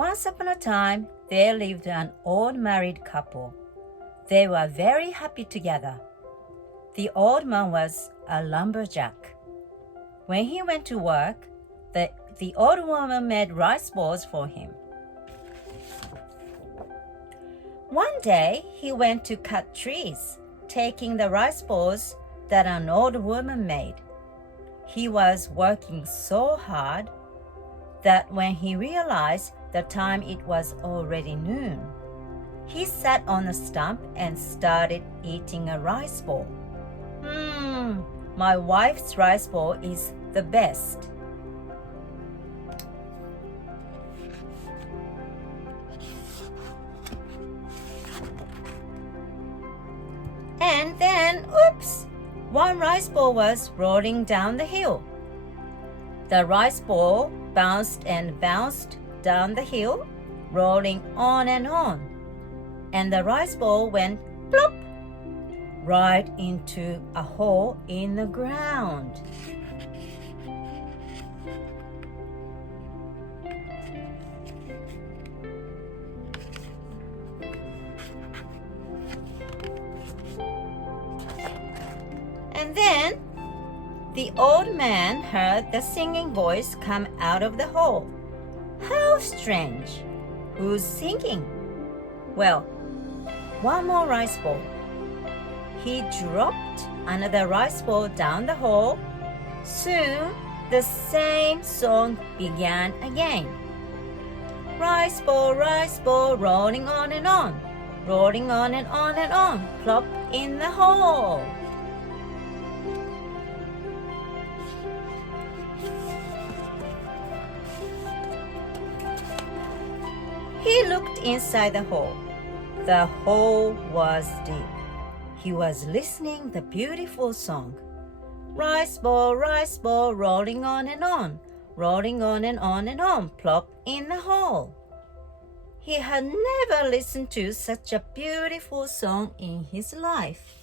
Once upon a time, there lived an old married couple. They were very happy together. The old man was a lumberjack. When he went to work, the old woman made rice balls for him. One day, he went to cut trees, taking the rice balls that an old woman made. He was working so hard that when he realized the time it was already noon, he sat on a stump and started eating a rice ball. My wife's rice ball is the best. And then, oops! One rice ball was rolling down the hill. The rice ball bounced and bounced down the hill, rolling on, and the rice ball went plop right into a hole in the ground. And then the old man heard the singing voice come out of the hole. How strange! Who's singing? Well, one more rice ball. He dropped another rice ball down the hole. Soon, the same song began again. Rice ball, rolling on, rolling on, plop in the hole. He looked inside the hole. The hole was deep. He was listening the beautiful song. Rice ball, rolling on, rolling on, plop in the hole. He had never listened to such a beautiful song in his life.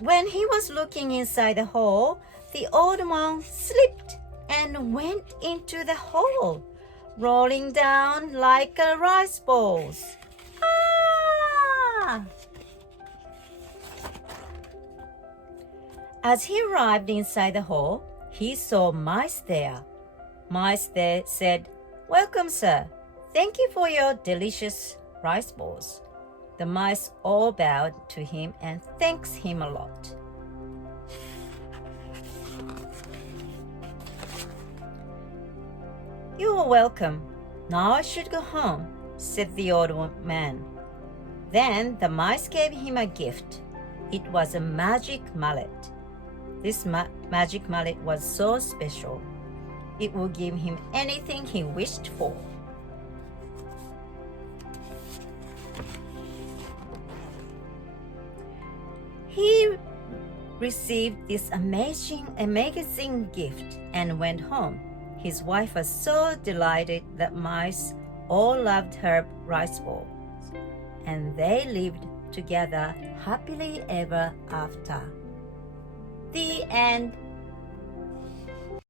When he was looking inside the hole, the old man slipped and went into the hole, rolling down like a rice balls. Ah! As he arrived inside the hole, he saw mice there. Mice there said, "Welcome, sir. Thank you for your delicious rice balls." The mice all bowed to him and thanks him a lot. "You are welcome. Now I should go home," said the old man. Then the mice gave him a gift. It was a magic mallet. This magic mallet was so special. It would give him anything he wished for. He received this amazing gift and went home. His wife was so delighted that mice all loved her rice balls, and they lived together happily ever after. The end.